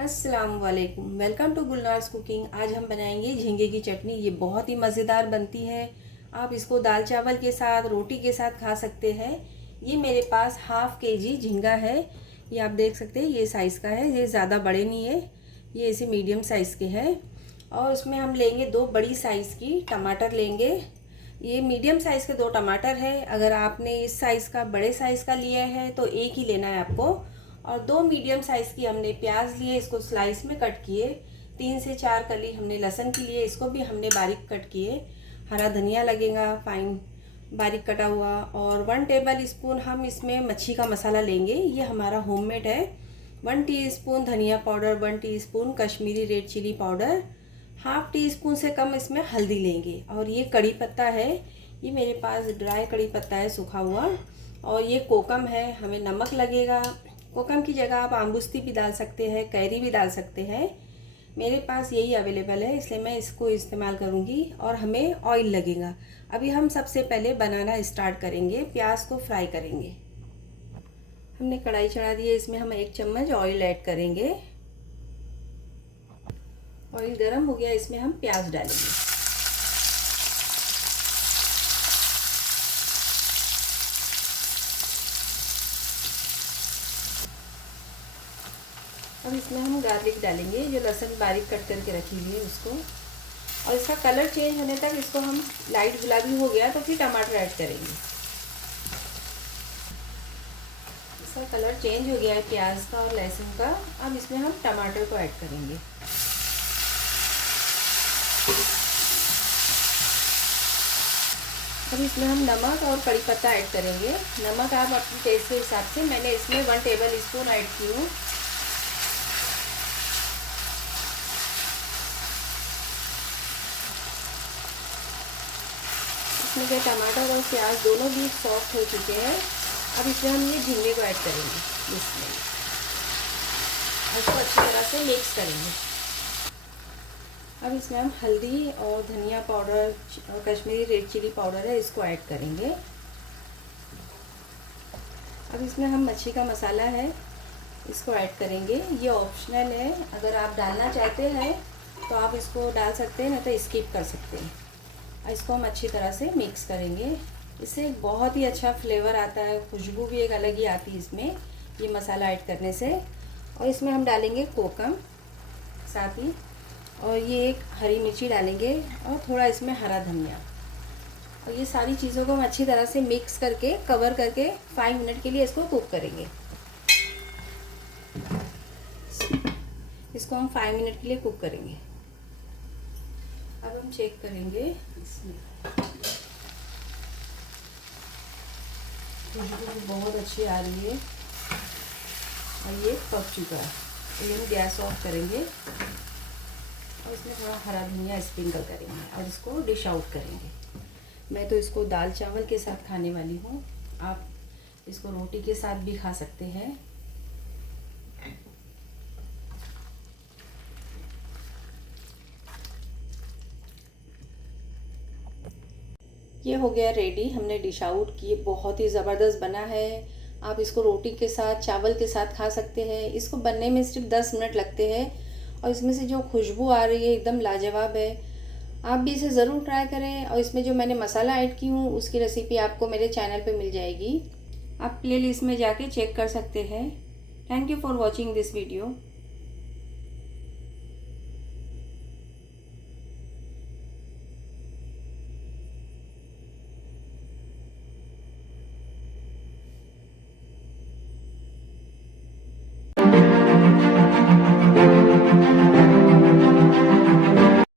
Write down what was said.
अस्सलाम वालेकुम, welcome to गुलनार्स cooking. आज हम बनाएंगे झींगे की चटनी। ये बहुत ही मज़ेदार बनती है। आप इसको दाल चावल के साथ, रोटी के साथ खा सकते हैं। ये मेरे पास हाफ़ केजी झींगा है। ये आप देख सकते हैं, ये साइज़ का है, ये ज़्यादा बड़े नहीं है, ये ऐसे मीडियम साइज़ के हैं। और उसमें हम लेंगे 2 बड़ी साइज़ की टमाटर लेंगे। ये मीडियम साइज़ के 2 टमाटर है। अगर आपने इस साइज़ का, बड़े साइज़ का लिया है तो एक ही लेना है आपको। और 2 मीडियम साइज़ की हमने प्याज लिए, इसको स्लाइस में कट किए। 3 से 4 कली हमने लहसुन की लिए, इसको भी हमने बारीक कट किए। हरा धनिया लगेगा फाइन बारीक कटा हुआ। और 1 टेबल स्पून हम इसमें मच्छी का मसाला लेंगे, ये हमारा होममेड है। 1 टीस्पून धनिया powder, 1 teaspoon Kashmiri red chilli powder, half teaspoon से कम इसमें हल्दी लेंगे। और ये कड़ी पत्ता है, ये मेरे पास ड्राई कड़ी पत्ता है सूखा हुआ। और ये कोकम है, हमें नमक लगेगा। कोकम की जगह आप आमबुस्ती भी डाल सकते हैं, कैरी भी डाल सकते हैं। मेरे पास यही अवेलेबल है, इसलिए मैं इसको इस्तेमाल करूँगी। और हमें ऑयल लगेगा। अभी हम सबसे पहले बनाना स्टार्ट करेंगे, प्याज को फ्राई करेंगे। हमने कढ़ाई चढ़ा दी है, इसमें हम 1 चम्मच ऑयल ऐड करेंगे। ऑयल गर्म हो गया, इसमें हम प्याज डालेंगे। अब इसमें हम गार्लिक डालेंगे, जो लहसुन बारीक कट करके रखी हुई है उसको। और इसका कलर चेंज होने तक इसको हम, लाइट गुलाबी हो गया तो फिर टमाटर ऐड करेंगे। इसका कलर चेंज हो गया है प्याज का और लहसुन का। अब इसमें हम टमाटर को ऐड करेंगे। अब इसमें हम नमक और कड़ी पत्ता ऐड करेंगे। नमक आप अपने टेस्ट के हिसाब से, मैंने इसमें 1 टेबल स्पून ऐड की हूँ। इसमें के टमाटर और प्याज दोनों भी सॉफ्ट हो चुके हैं। अब इसमें हम ये झींगे को ऐड करेंगे इसमें, इसको अच्छी तरह से मिक्स करेंगे। अब इसमें हम हल्दी और धनिया पाउडर और कश्मीरी रेड चिली पाउडर है, इसको ऐड करेंगे। अब इसमें हम मच्छी का मसाला है, इसको ऐड करेंगे। ये ऑप्शनल है, अगर आप डालना चाहते हैं तो आप इसको डाल सकते हैं, नहीं तो स्किप कर सकते हैं। इसको हम अच्छी तरह से मिक्स करेंगे। इससे एक बहुत ही अच्छा फ्लेवर आता है, खुशबू भी एक अलग ही आती है इसमें, ये मसाला ऐड करने से। और इसमें हम डालेंगे कोकम साथ ही, और ये एक हरी मिर्ची डालेंगे, और थोड़ा इसमें हरा धनिया। और ये सारी चीज़ों को हम अच्छी तरह से मिक्स करके, कवर करके 5 मिनट के लिए इसको कुक करेंगे। इसको हम 5 मिनट के लिए कुक करेंगे। अब हम चेक करेंगे, इसमें खुशबू बहुत अच्छी आ रही है और ये पक चुका है। तो ये हम गैस ऑफ करेंगे और इसमें थोड़ा हरा धनिया स्प्रिंकल करेंगे और इसको डिश आउट करेंगे। मैं तो इसको दाल चावल के साथ खाने वाली हूँ, आप इसको रोटी के साथ भी खा सकते हैं। ये हो गया रेडी, हमने डिश आउट किए। बहुत ही ज़बरदस्त बना है। आप इसको रोटी के साथ, चावल के साथ खा सकते हैं। इसको बनने में सिर्फ 10 मिनट लगते हैं और इसमें से जो खुशबू आ रही है एकदम लाजवाब है। आप भी इसे ज़रूर ट्राई करें। और इसमें जो मैंने मसाला ऐड की हूँ उसकी रेसिपी आपको मेरे चैनल पे मिल जाएगी, आप प्लेलिस्ट में जाके चेक कर सकते हैं। Thank you for watching this video.